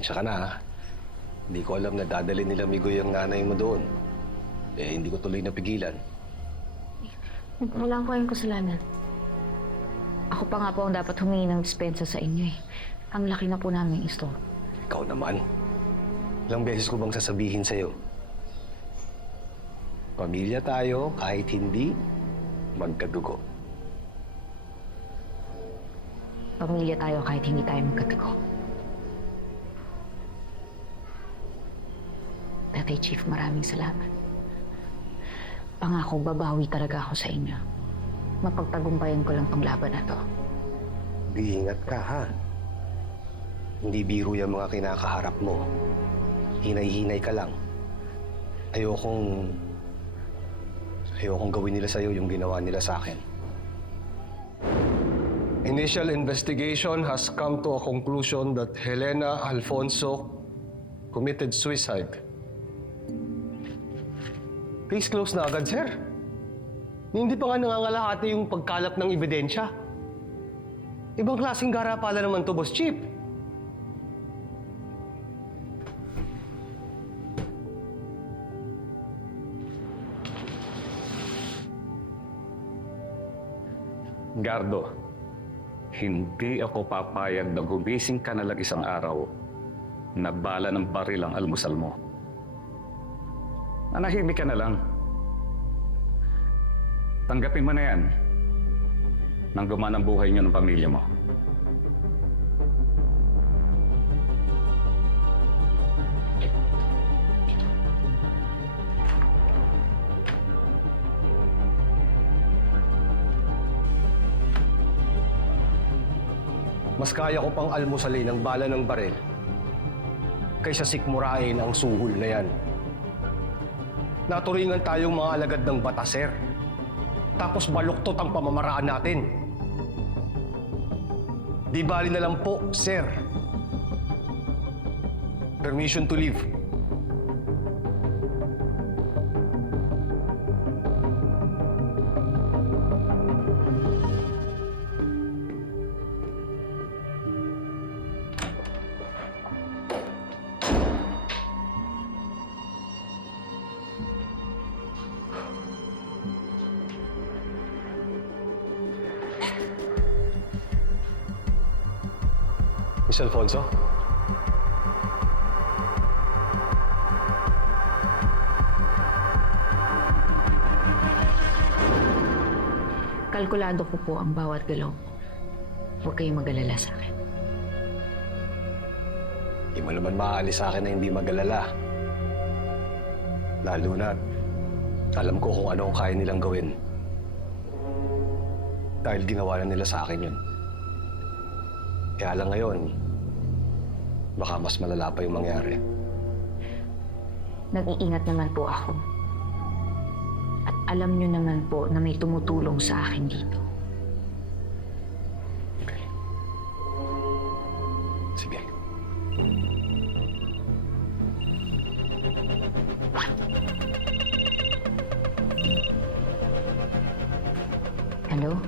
pasensya ka na ha. Hindi ko alam na dadalhin nila Migoy ang nanay mo doon. Hindi ko tuloy napigilan. Wala ko kayong kasalanan. Ako pa nga po ang dapat humingi ng dispensa sa inyo eh. Ang laki na po namin store. Ikaw naman. Ilang beses ko bang sasabihin sa'yo? Pamilya tayo kahit hindi magkadugo. Pamilya tayo kahit hindi tayo magkatago. Tatay Chief, maraming salamat. Pangako, babawi talaga ako sa inyo. Mapagtagumpayan ko lang tong laban na to. Iingat ka ha. Hindi biro yung mga kinakaharap mo. Hinay-hinay ka lang. Ayokong gawin nila sa'yo yung ginawa nila sa akin. Initial investigation has come to a conclusion that Helena Alfonso committed suicide. Case closed na agad, sir. Hindi pa nga nangangalahati yung pagkalap ng ebidensya. Ibang klaseng garapala naman to, Boss Chief. Gardo, hindi ako papayag na gumising ka na lang isang araw na bala ng baril ang almusal mo. Nanahimik ka na lang. Tanggapin mo na yan nang gumana ang buhay niyo ng pamilya mo. Mas kaya ko pang almusalin ang bala ng baril kaysa sikmurain ang suhol na yan. Naturingan tayong mga alagad ng batas, sir. Tapos baluktot ang pamamaraan natin. Di bali na lang po, sir. Permission to leave. Miss Alfonso? Kalkulado ko po ang bawat galaw. Huwag kayong mag-alala sa akin. Di mo naman maaalis sa akin na hindi mag-alala. Lalo na alam ko kung ano ang kaya nilang gawin. Dahil ginawa na nila sa akin yun. Kaya lang ngayon, baka mas malala pa yung mangyari. Nag-iingat naman po ako. At alam nyo naman po na may tumutulong sa akin dito. Okay. Sige. Hello?